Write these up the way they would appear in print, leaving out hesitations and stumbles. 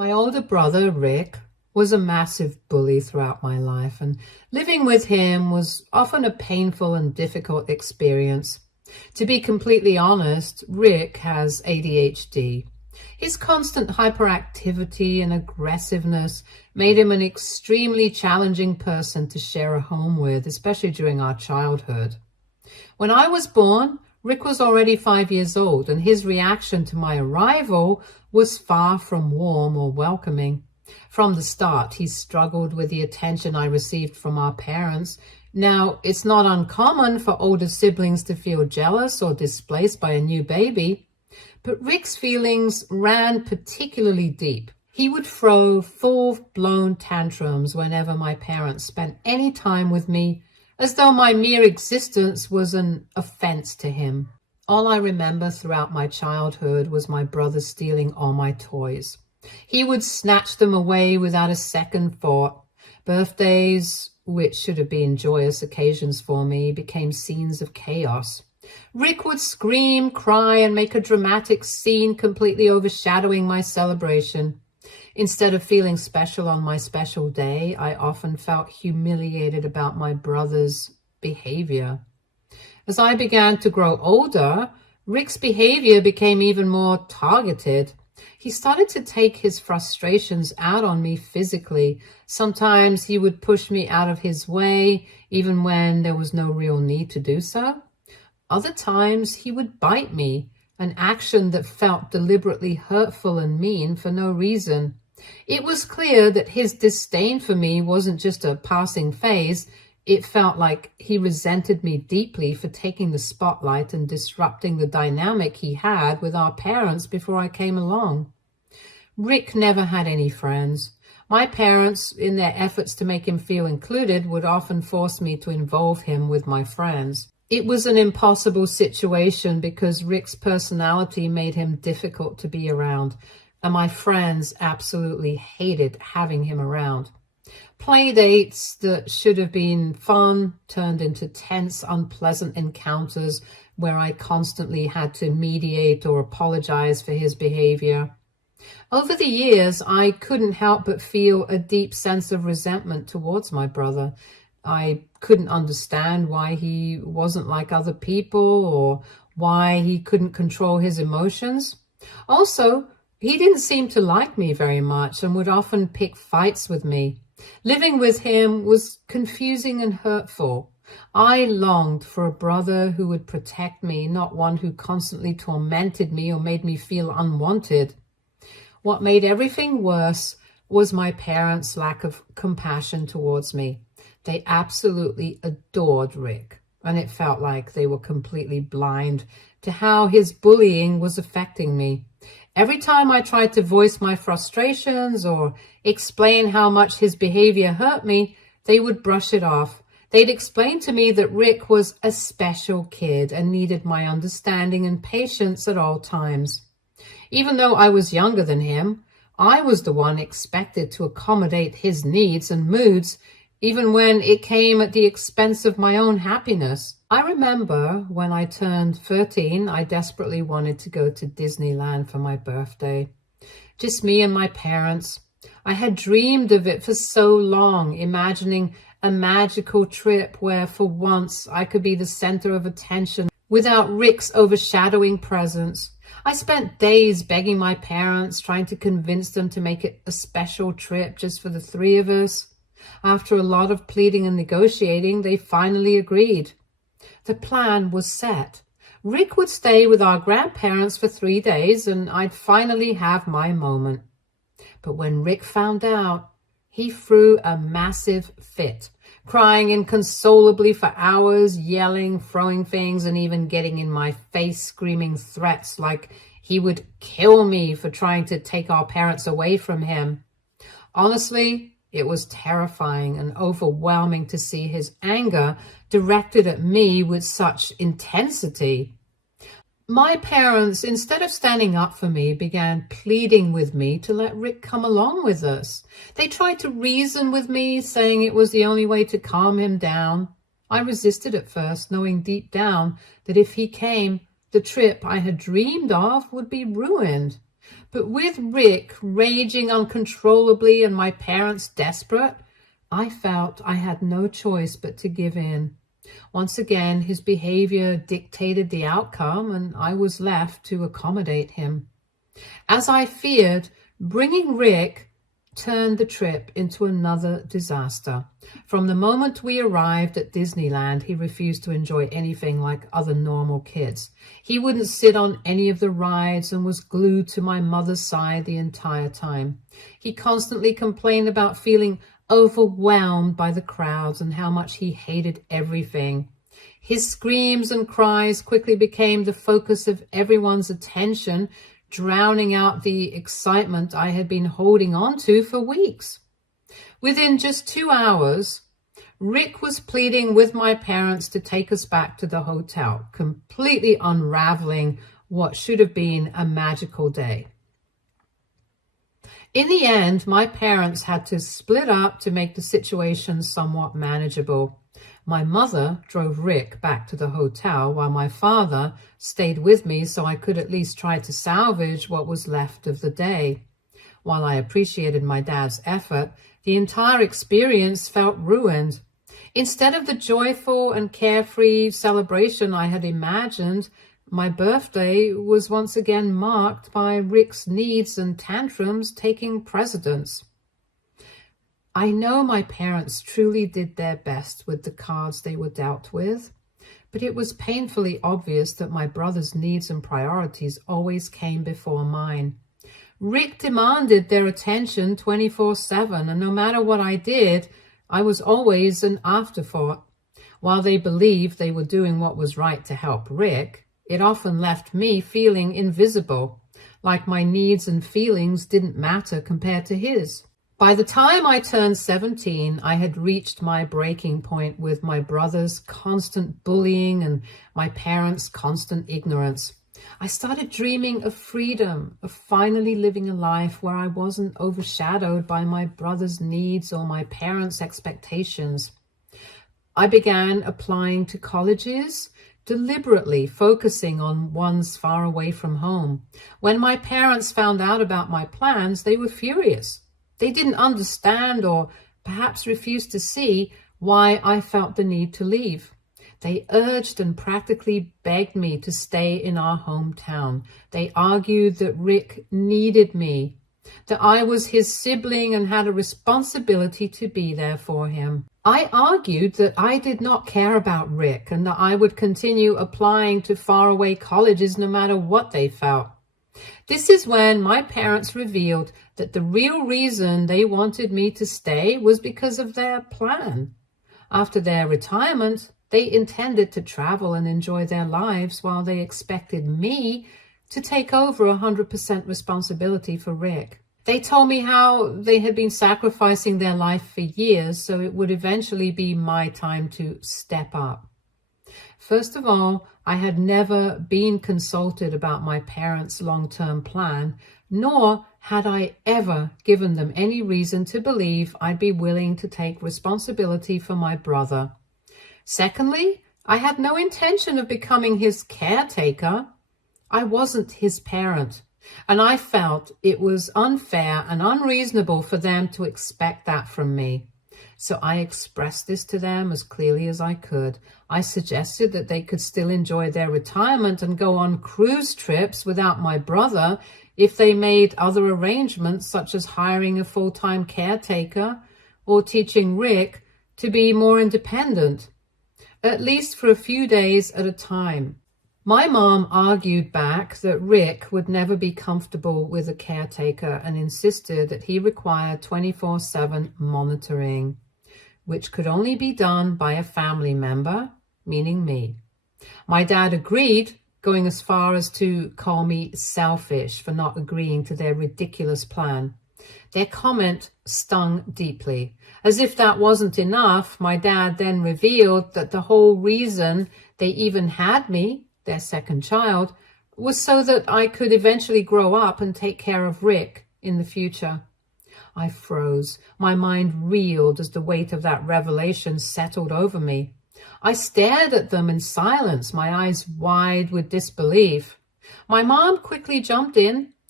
My older brother, Rick, was a massive bully throughout my life, and living with him was often a painful and difficult experience. To be completely honest, Rick has ADHD. His constant hyperactivity and aggressiveness made him an extremely challenging person to share a home with, especially during our childhood. When I was born, Rick was already 5 years old, and his reaction to my arrival was far from warm or welcoming. From the start, he struggled with the attention I received from our parents. Now, it's not uncommon for older siblings to feel jealous or displaced by a new baby, but Rick's feelings ran particularly deep. He would throw full-blown tantrums whenever my parents spent any time with me, as though my mere existence was an offense to him. All I remember throughout my childhood was my brother stealing all my toys. He would snatch them away without a second thought. Birthdays, which should have been joyous occasions for me, became scenes of chaos. Rick would scream, cry, and make a dramatic scene, completely overshadowing my celebration. Instead of feeling special on my special day, I often felt humiliated about my brother's behavior. As I began to grow older, Rick's behavior became even more targeted. He started to take his frustrations out on me physically. Sometimes he would push me out of his way, even when there was no real need to do so. Other times he would bite me, an action that felt deliberately hurtful and mean for no reason. It was clear that his disdain for me wasn't just a passing phase. It felt like he resented me deeply for taking the spotlight and disrupting the dynamic he had with our parents before I came along. Rick never had any friends. My parents, in their efforts to make him feel included, would often force me to involve him with my friends. It was an impossible situation because Rick's personality made him difficult to be around, and my friends absolutely hated having him around. Play dates that should have been fun turned into tense, unpleasant encounters where I constantly had to mediate or apologize for his behavior. Over the years, I couldn't help but feel a deep sense of resentment towards my brother. I couldn't understand why he wasn't like other people or why he couldn't control his emotions. Also, he didn't seem to like me very much and would often pick fights with me. Living with him was confusing and hurtful. I longed for a brother who would protect me, not one who constantly tormented me or made me feel unwanted. What made everything worse was my parents' lack of compassion towards me. They absolutely adored Rick, and it felt like they were completely blind to how his bullying was affecting me. Every time I tried to voice my frustrations or explain how much his behavior hurt me, they would brush it off. They'd explain to me that Rick was a special kid and needed my understanding and patience at all times. Even though I was younger than him, I was the one expected to accommodate his needs and moods, even when it came at the expense of my own happiness. I remember when I turned 13, I desperately wanted to go to Disneyland for my birthday. Just me and my parents. I had dreamed of it for so long, imagining a magical trip where for once I could be the center of attention without Rick's overshadowing presence. I spent days begging my parents, trying to convince them to make it a special trip just for the three of us. After a lot of pleading and negotiating, they finally agreed. The plan was set. Rick would stay with our grandparents for 3 days, and I'd finally have my moment. But when Rick found out, he threw a massive fit, crying inconsolably for hours, yelling, throwing things, and even getting in my face, screaming threats like he would kill me for trying to take our parents away from him. Honestly, it was terrifying and overwhelming to see his anger directed at me with such intensity. My parents, instead of standing up for me, began pleading with me to let Rick come along with us. They tried to reason with me, saying it was the only way to calm him down. I resisted at first, knowing deep down that if he came, the trip I had dreamed of would be ruined. But with Rick raging uncontrollably and my parents desperate, I felt I had no choice but to give in. Once again, his behavior dictated the outcome, and I was left to accommodate him. As I feared, bringing Rick turned the trip into another disaster. From the moment we arrived at Disneyland, he refused to enjoy anything like other normal kids. He wouldn't sit on any of the rides and was glued to my mother's side the entire time. He constantly complained about feeling overwhelmed by the crowds and how much he hated everything. His screams and cries quickly became the focus of everyone's attention, drowning out the excitement I had been holding on to for weeks. Within just 2 hours, Rick was pleading with my parents to take us back to the hotel, completely unraveling what should have been a magical day. In the end, my parents had to split up to make the situation somewhat manageable. My mother drove Rick back to the hotel while my father stayed with me so I could at least try to salvage what was left of the day. While I appreciated my dad's effort, the entire experience felt ruined. Instead of the joyful and carefree celebration I had imagined, my birthday was once again marked by Rick's needs and tantrums taking precedence. I know my parents truly did their best with the cards they were dealt with, but it was painfully obvious that my brother's needs and priorities always came before mine. Rick demanded their attention 24/7, and no matter what I did, I was always an afterthought. While they believed they were doing what was right to help Rick, it often left me feeling invisible, like my needs and feelings didn't matter compared to his. By the time I turned 17, I had reached my breaking point with my brother's constant bullying and my parents' constant ignorance. I started dreaming of freedom, of finally living a life where I wasn't overshadowed by my brother's needs or my parents' expectations. I began applying to colleges, deliberately focusing on ones far away from home. When my parents found out about my plans, they were furious. They didn't understand or perhaps refused to see why I felt the need to leave. They urged and practically begged me to stay in our hometown. They argued that Rick needed me, that I was his sibling and had a responsibility to be there for him. I argued that I did not care about Rick and that I would continue applying to faraway colleges no matter what they felt. This is when my parents revealed that the real reason they wanted me to stay was because of their plan. After their retirement, they intended to travel and enjoy their lives while they expected me to take over 100% responsibility for Rick. They told me how they had been sacrificing their life for years, so it would eventually be my time to step up. First of all, I had never been consulted about my parents' long-term plan, nor had I ever given them any reason to believe I'd be willing to take responsibility for my brother. Secondly, I had no intention of becoming his caretaker. I wasn't his parent, and I felt it was unfair and unreasonable for them to expect that from me. So I expressed this to them as clearly as I could. I suggested that they could still enjoy their retirement and go on cruise trips without my brother if they made other arrangements, such as hiring a full-time caretaker or teaching Rick to be more independent, at least for a few days at a time. My mom argued back that Rick would never be comfortable with a caretaker and insisted that he required 24/7 monitoring, which could only be done by a family member, meaning me. My dad agreed, going as far as to call me selfish for not agreeing to their ridiculous plan. Their comment stung deeply. As if that wasn't enough, my dad then revealed that the whole reason they even had me, their second child, was so that I could eventually grow up and take care of Rick in the future. I froze. My mind reeled as the weight of that revelation settled over me. I stared at them in silence, my eyes wide with disbelief. My mom quickly jumped in,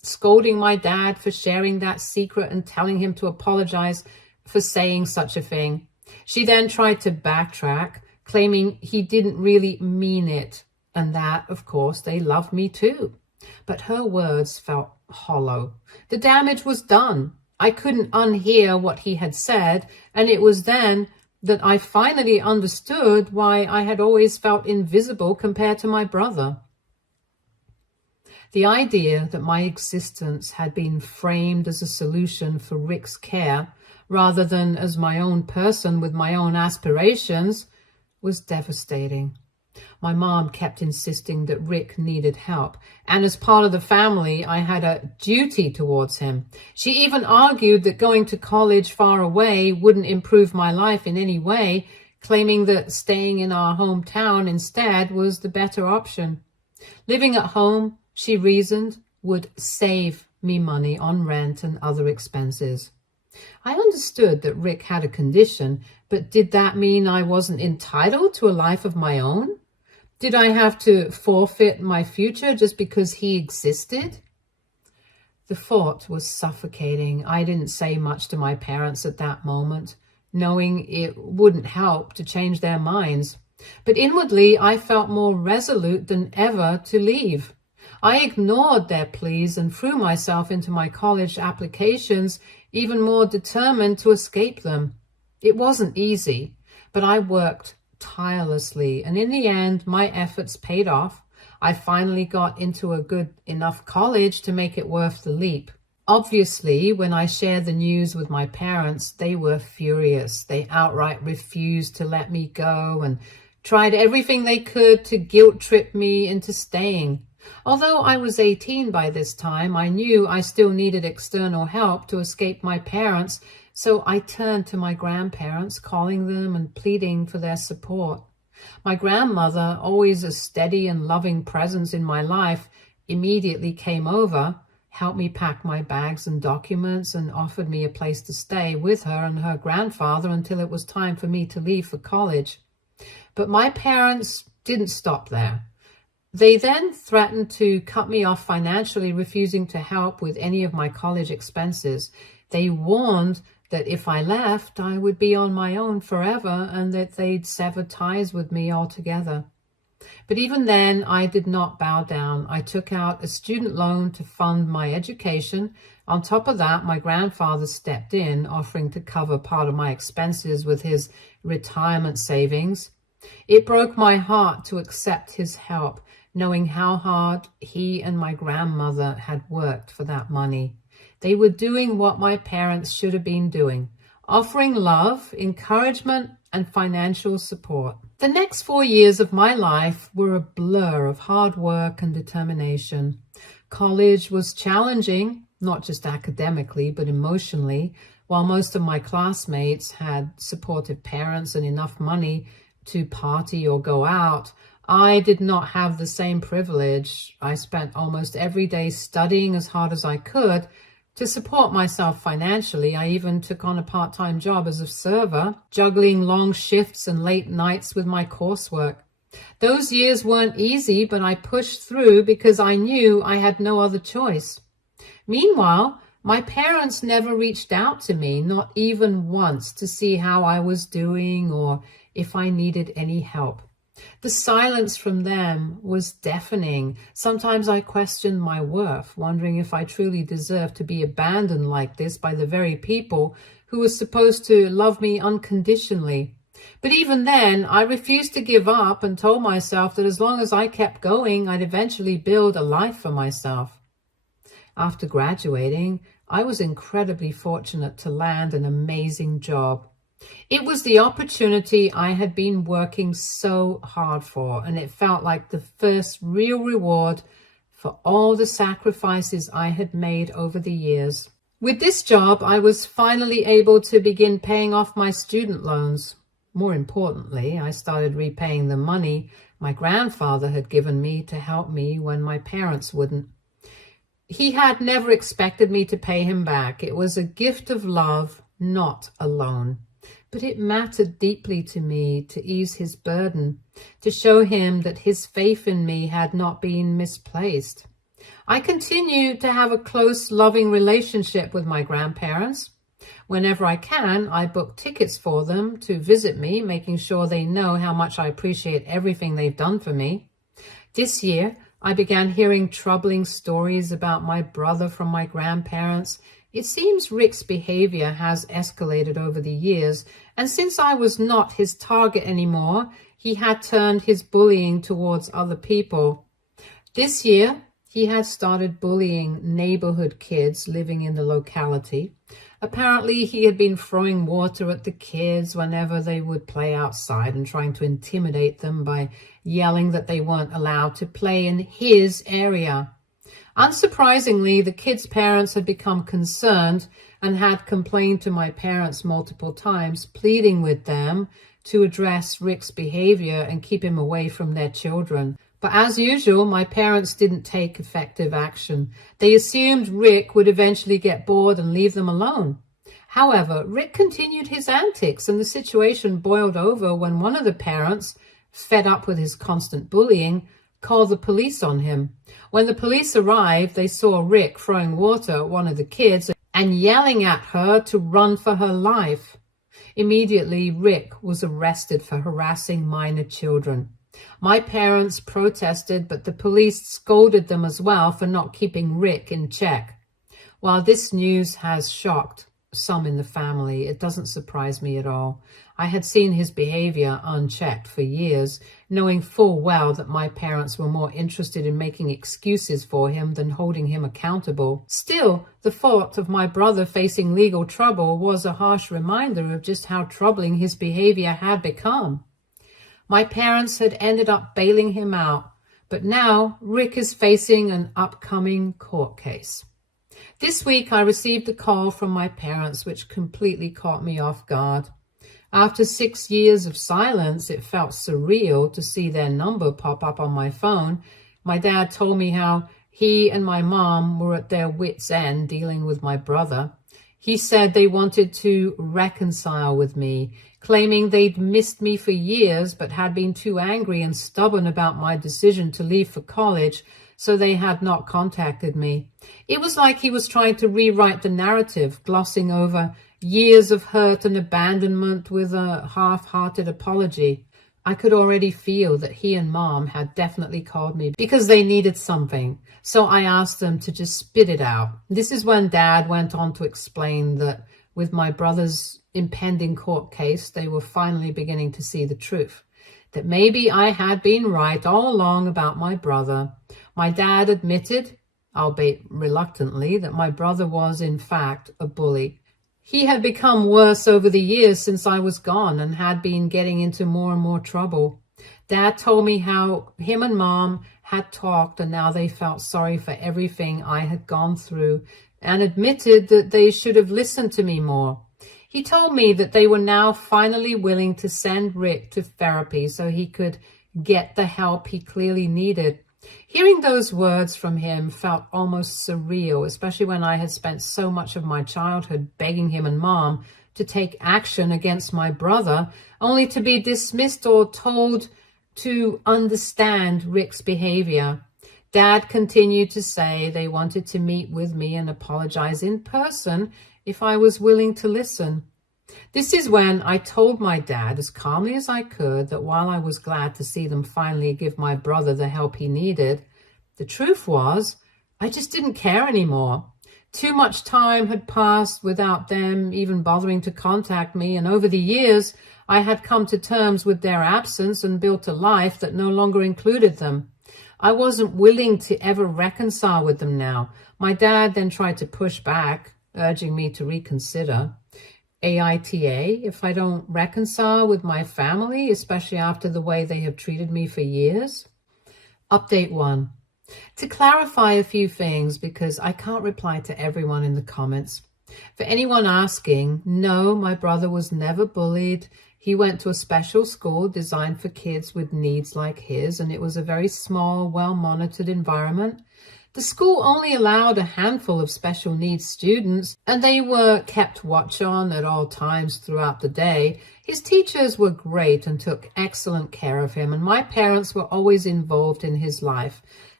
scolding my dad for sharing that secret and telling him to apologize for saying such a thing. She then tried to backtrack, claiming he didn't really mean it, and that, of course, they loved me too. But her words felt hollow. The damage was done. I couldn't unhear what he had said, and it was then that I finally understood why I had always felt invisible compared to my brother. The idea that my existence had been framed as a solution for Rick's care, rather than as my own person with my own aspirations, was devastating. My mom kept insisting that Rick needed help, and as part of the family, I had a duty towards him. She even argued that going to college far away wouldn't improve my life in any way, claiming that staying in our hometown instead was the better option. Living at home, she reasoned, would save me money on rent and other expenses. I understood that Rick had a condition, but did that mean I wasn't entitled to a life of my own? Did I have to forfeit my future just because he existed? The thought was suffocating. I didn't say much to my parents at that moment, knowing it wouldn't help to change their minds. But inwardly, I felt more resolute than ever to leave. I ignored their pleas and threw myself into my college applications, even more determined to escape them. It wasn't easy, but I worked tirelessly, and in the end, my efforts paid off. I finally got into a good enough college to make it worth the leap. Obviously, when I shared the news with my parents, they were furious. They outright refused to let me go and tried everything they could to guilt trip me into staying. Although I was 18 by this time, I knew I still needed external help to escape my parents, so I turned to my grandparents, calling them and pleading for their support. My grandmother, always a steady and loving presence in my life, immediately came over, helped me pack my bags and documents, and offered me a place to stay with her and her grandfather until it was time for me to leave for college. But my parents didn't stop there. They then threatened to cut me off financially, refusing to help with any of my college expenses. They warned that if I left, I would be on my own forever and that they'd sever ties with me altogether. But even then, I did not bow down. I took out a student loan to fund my education. On top of that, my grandfather stepped in, offering to cover part of my expenses with his retirement savings. It broke my heart to accept his help, knowing how hard he and my grandmother had worked for that money. They were doing what my parents should have been doing, offering love, encouragement, and financial support. The next 4 years of my life were a blur of hard work and determination. College was challenging, not just academically, but emotionally. While most of my classmates had supportive parents and enough money to party or go out, I did not have the same privilege. I spent almost every day studying as hard as I could to support myself financially. I even took on a part-time job as a server, juggling long shifts and late nights with my coursework. Those years weren't easy, but I pushed through because I knew I had no other choice. Meanwhile, my parents never reached out to me, not even once, to see how I was doing or if I needed any help. The silence from them was deafening. Sometimes I questioned my worth, wondering if I truly deserved to be abandoned like this by the very people who were supposed to love me unconditionally. But even then, I refused to give up and told myself that as long as I kept going, I'd eventually build a life for myself. After graduating, I was incredibly fortunate to land an amazing job. It was the opportunity I had been working so hard for, and it felt like the first real reward for all the sacrifices I had made over the years. With this job, I was finally able to begin paying off my student loans. More importantly, I started repaying the money my grandfather had given me to help me when my parents wouldn't. He had never expected me to pay him back. It was a gift of love, not a loan. But it mattered deeply to me to ease his burden, to show him that his faith in me had not been misplaced. I continue to have a close, loving relationship with my grandparents. Whenever I can, I book tickets for them to visit me, making sure they know how much I appreciate everything they've done for me. This year, I began hearing troubling stories about my brother from my grandparents. It seems Rick's behavior has escalated over the years, and since I was not his target anymore, he had turned his bullying towards other people. This year, he had started bullying neighborhood kids living in the locality. Apparently, he had been throwing water at the kids whenever they would play outside and trying to intimidate them by yelling that they weren't allowed to play in his area. Unsurprisingly, the kids' parents had become concerned and had complained to my parents multiple times, pleading with them to address Rick's behavior and keep him away from their children. But as usual, my parents didn't take effective action. They assumed Rick would eventually get bored and leave them alone. However, Rick continued his antics, and the situation boiled over when one of the parents, fed up with his constant bullying, called the police on him. When the police arrived, they saw Rick throwing water at one of the kids and yelling at her to run for her life. Immediately, Rick was arrested for harassing minor children. My parents protested, but the police scolded them as well for not keeping Rick in check. While this news has shocked some in the family, it doesn't surprise me at all. I had seen his behavior unchecked for years, knowing full well that my parents were more interested in making excuses for him than holding him accountable. Still, the thought of my brother facing legal trouble was a harsh reminder of just how troubling his behavior had become. My parents had ended up bailing him out, but now Rick is facing an upcoming court case. This week, I received a call from my parents, which completely caught me off guard. After 6 years of silence, it felt surreal to see their number pop up on my phone. My dad told me how he and my mom were at their wits' end dealing with my brother. He said they wanted to reconcile with me, claiming they'd missed me for years but had been too angry and stubborn about my decision to leave for college, so they had not contacted me. It was like he was trying to rewrite the narrative, glossing over years of hurt and abandonment with a half-hearted apology. I could already feel that he and Mom had definitely called me because they needed something, so I asked them to just spit it out. This is when Dad went on to explain that with my brother's impending court case, they were finally beginning to see the truth, that maybe I had been right all along about my brother. My dad admitted, albeit reluctantly, that my brother was in fact a bully. He had become worse over the years since I was gone and had been getting into more and more trouble. Dad told me how him and Mom had talked and now they felt sorry for everything I had gone through and admitted that they should have listened to me more. He told me that they were now finally willing to send Rick to therapy so he could get the help he clearly needed. Hearing those words from him felt almost surreal, especially when I had spent so much of my childhood begging him and Mom to take action against my brother, only to be dismissed or told to understand Rick's behavior. Dad continued to say they wanted to meet with me and apologize in person if I was willing to listen. This is when I told my dad as calmly as I could that while I was glad to see them finally give my brother the help he needed, the truth was I just didn't care anymore. Too much time had passed without them even bothering to contact me, and over the years I had come to terms with their absence and built a life that no longer included them. I wasn't willing to ever reconcile with them now. My dad then tried to push back, urging me to reconsider. AITA, if I don't reconcile with my family, especially after the way they have treated me for years? Update 1. To clarify a few things, because I can't reply to everyone in the comments. For anyone asking, no, my brother was never bullied. He went to a special school designed for kids with needs like his, and it was a very small, well-monitored environment. The school only allowed a handful of special needs students, and they were kept watch on at all times throughout the day. His teachers were great and took excellent care of him, and my parents were always involved in his life.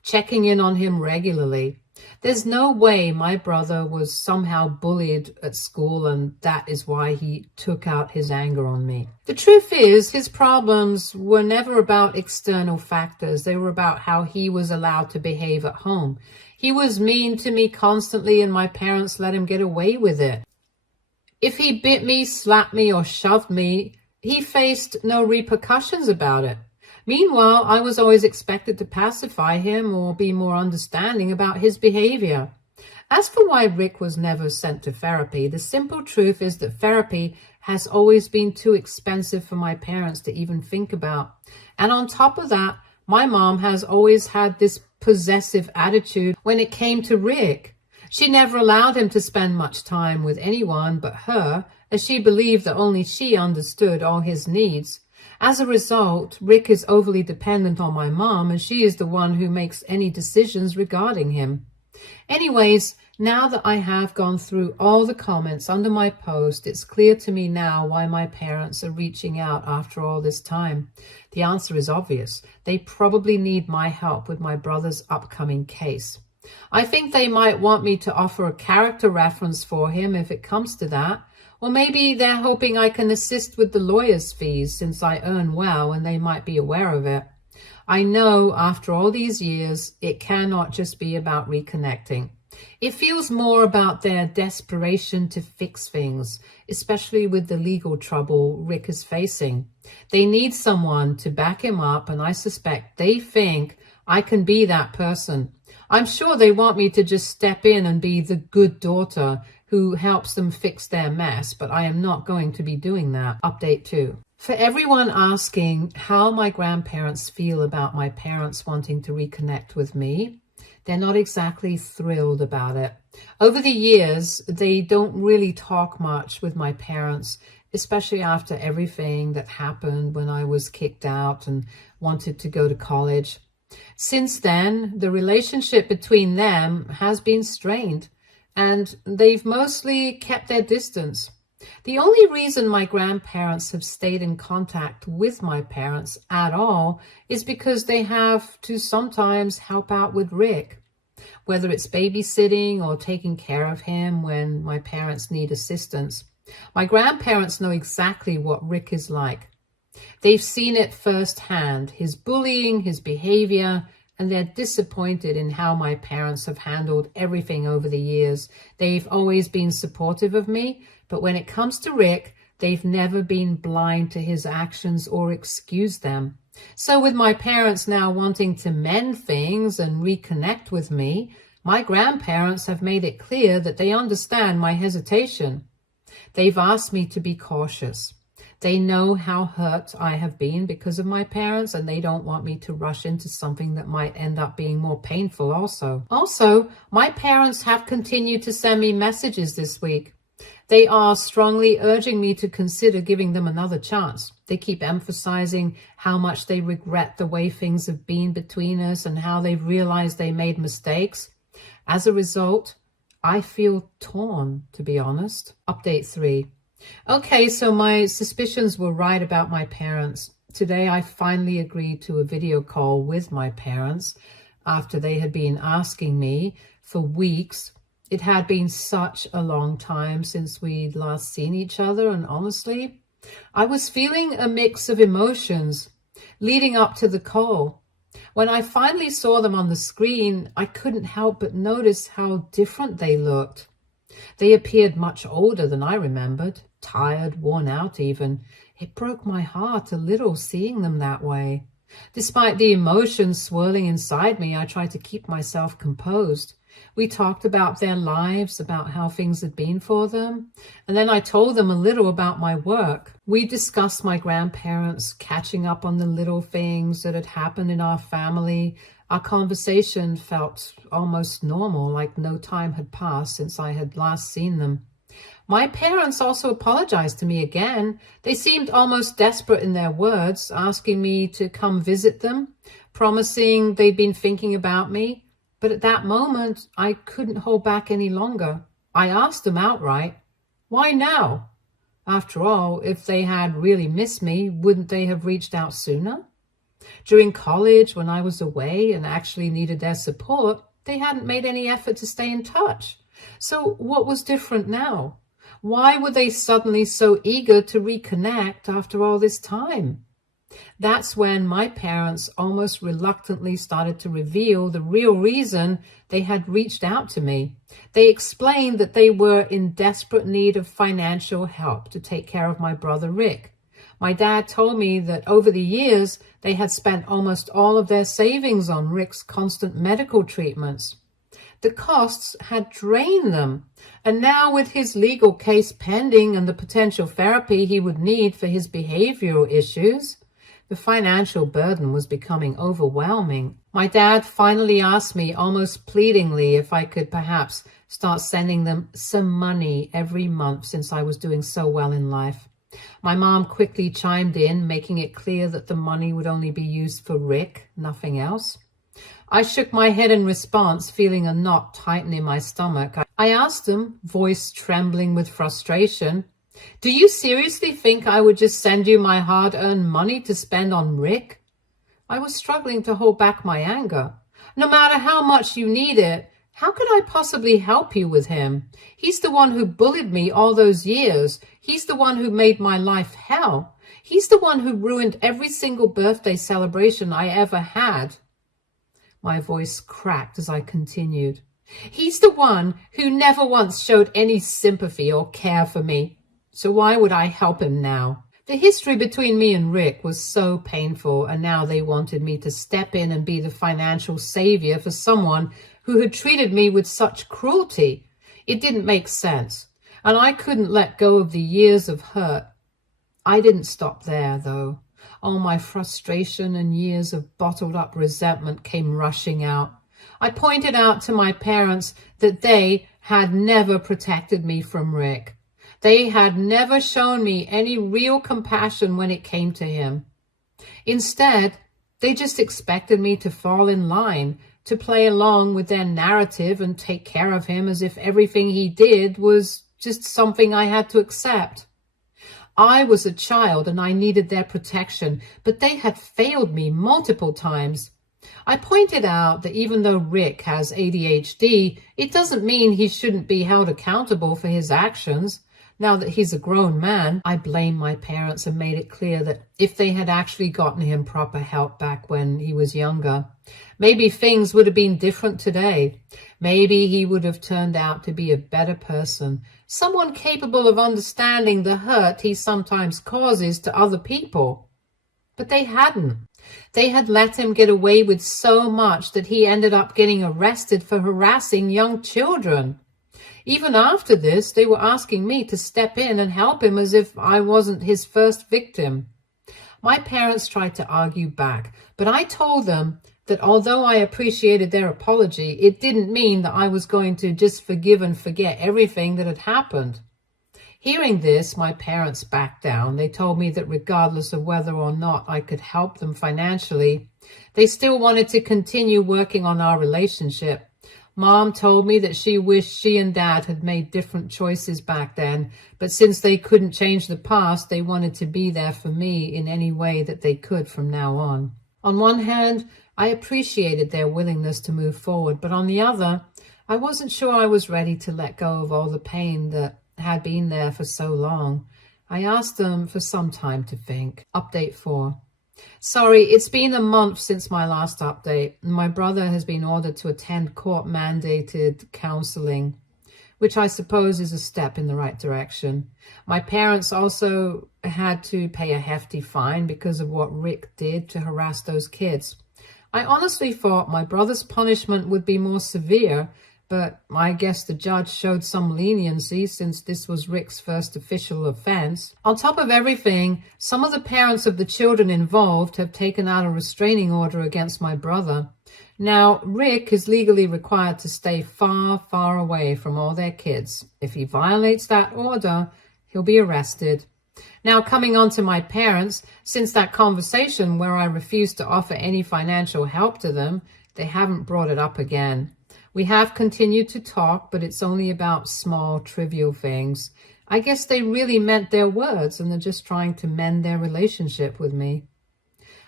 checking in on him regularly. There's no way my brother was somehow bullied at school and that is why he took out his anger on me. The truth is, his problems were never about external factors. They were about how he was allowed to behave at home. He was mean to me constantly and my parents let him get away with it. If he bit me, slapped me, or shoved me, he faced no repercussions about it. Meanwhile, I was always expected to pacify him or be more understanding about his behavior. As for why Rick was never sent to therapy, the simple truth is that therapy has always been too expensive for my parents to even think about. And on top of that, my mom has always had this possessive attitude when it came to Rick. She never allowed him to spend much time with anyone but her, as she believed that only she understood all his needs. As a result, Rick is overly dependent on my mom, and she is the one who makes any decisions regarding him. Anyways, now that I have gone through all the comments under my post, it's clear to me now why my parents are reaching out after all this time. The answer is obvious. They probably need my help with my brother's upcoming case. I think they might want me to offer a character reference for him if it comes to that. Or maybe they're hoping I can assist with the lawyer's fees since I earn well and they might be aware of it. I know after all these years, it cannot just be about reconnecting. It feels more about their desperation to fix things, especially with the legal trouble Rick is facing. They need someone to back him up, and I suspect they think I can be that person. I'm sure they want me to just step in and be the good daughter who helps them fix their mess, but I am not going to be doing that. Update 2. For everyone asking how my grandparents feel about my parents wanting to reconnect with me, they're not exactly thrilled about it. Over the years, they don't really talk much with my parents, especially after everything that happened when I was kicked out and wanted to go to college. Since then, the relationship between them has been strained, and they've mostly kept their distance. The only reason my grandparents have stayed in contact with my parents at all is because they have to sometimes help out with Rick, whether it's babysitting or taking care of him when my parents need assistance. My grandparents know exactly what Rick is like. They've seen it firsthand, his bullying, his behavior, and they're disappointed in how my parents have handled everything over the years. They've always been supportive of me, but when it comes to Rick, they've never been blind to his actions or excused them. So with my parents now wanting to mend things and reconnect with me, my grandparents have made it clear that they understand my hesitation. They've asked me to be cautious. They know how hurt I have been because of my parents, and they don't want me to rush into something that might end up being more painful also. Also, my parents have continued to send me messages this week. They are strongly urging me to consider giving them another chance. They keep emphasizing how much they regret the way things have been between us and how they've realized they made mistakes. As a result, I feel torn, to be honest. Update 3. Okay, so my suspicions were right about my parents. Today, I finally agreed to a video call with my parents after they had been asking me for weeks. It had been such a long time since we'd last seen each other, and honestly, I was feeling a mix of emotions leading up to the call. When I finally saw them on the screen, I couldn't help but notice how different they looked. They appeared much older than I remembered, tired, worn out even. It broke my heart a little seeing them that way. Despite the emotions swirling inside me, I tried to keep myself composed. We talked about their lives, about how things had been for them, and then I told them a little about my work. We discussed my grandparents, catching up on the little things that had happened in our family. Our conversation felt almost normal, like no time had passed since I had last seen them. My parents also apologized to me again. They seemed almost desperate in their words, asking me to come visit them, promising they'd been thinking about me. But at that moment, I couldn't hold back any longer. I asked them outright, why now? After all, if they had really missed me, wouldn't they have reached out sooner? During college, when I was away and actually needed their support, they hadn't made any effort to stay in touch. So what was different now? Why were they suddenly so eager to reconnect after all this time? That's when my parents almost reluctantly started to reveal the real reason they had reached out to me. They explained that they were in desperate need of financial help to take care of my brother Rick. My dad told me that over the years, they had spent almost all of their savings on Rick's constant medical treatments. The costs had drained them, and now with his legal case pending and the potential therapy he would need for his behavioral issues, the financial burden was becoming overwhelming. My dad finally asked me almost pleadingly if I could perhaps start sending them some money every month since I was doing so well in life. My mom quickly chimed in, making it clear that the money would only be used for Rick, nothing else. I shook my head in response, feeling a knot tighten in my stomach. I asked him, voice trembling with frustration, "Do you seriously think I would just send you my hard-earned money to spend on Rick?" I was struggling to hold back my anger. "No matter how much you need it, how could I possibly help you with him? He's the one who bullied me all those years. He's the one who made my life hell. He's the one who ruined every single birthday celebration I ever had." My voice cracked as I continued. "He's the one who never once showed any sympathy or care for me. So why would I help him now?" The history between me and Rick was so painful, and now they wanted me to step in and be the financial savior for someone who had treated me with such cruelty. It didn't make sense, and I couldn't let go of the years of hurt. I didn't stop there, though. All my frustration and years of bottled up resentment came rushing out. I pointed out to my parents that they had never protected me from Rick. They had never shown me any real compassion when it came to him. Instead, they just expected me to fall in line, to play along with their narrative and take care of him as if everything he did was just something I had to accept. I was a child and I needed their protection, but they had failed me multiple times. I pointed out that even though Rick has ADHD, it doesn't mean he shouldn't be held accountable for his actions. Now that he's a grown man, I blamed my parents and made it clear that if they had actually gotten him proper help back when he was younger, maybe things would have been different today. Maybe he would have turned out to be a better person, someone capable of understanding the hurt he sometimes causes to other people. But they hadn't. They had let him get away with so much that he ended up getting arrested for harassing young children. Even after this, they were asking me to step in and help him as if I wasn't his first victim. My parents tried to argue back, but I told them that although I appreciated their apology, it didn't mean that I was going to just forgive and forget everything that had happened. Hearing this, my parents backed down. They told me that regardless of whether or not I could help them financially, they still wanted to continue working on our relationship. Mom told me that she wished she and Dad had made different choices back then, but since they couldn't change the past, they wanted to be there for me in any way that they could from now on. On one hand, I appreciated their willingness to move forward, but on the other, I wasn't sure I was ready to let go of all the pain that had been there for so long. I asked them for some time to think. Update 4. Sorry, it's been a month since my last update. My brother has been ordered to attend court-mandated counseling, which I suppose is a step in the right direction. My parents also had to pay a hefty fine because of what Rick did to harass those kids. I honestly thought my brother's punishment would be more severe, but I guess the judge showed some leniency since this was Rick's first official offense. On top of everything, some of the parents of the children involved have taken out a restraining order against my brother. Now, Rick is legally required to stay far, far away from all their kids. If he violates that order, he'll be arrested. Now, coming on to my parents, since that conversation where I refused to offer any financial help to them, they haven't brought it up again. We have continued to talk, but it's only about small, trivial things. I guess they really meant their words and they're just trying to mend their relationship with me.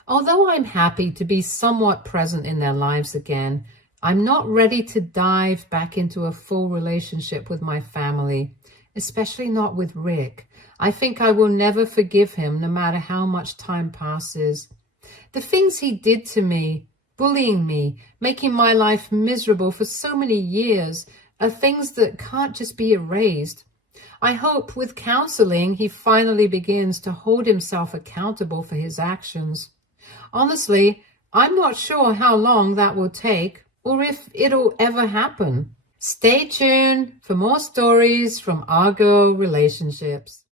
Although I'm happy to be somewhat present in their lives again, I'm not ready to dive back into a full relationship with my family, especially not with Rick. I think I will never forgive him no matter how much time passes. The things he did to me, bullying me, making my life miserable for so many years, are things that can't just be erased. I hope with counseling he finally begins to hold himself accountable for his actions. Honestly, I'm not sure how long that will take or if it'll ever happen. Stay tuned for more stories from Argo Relationships.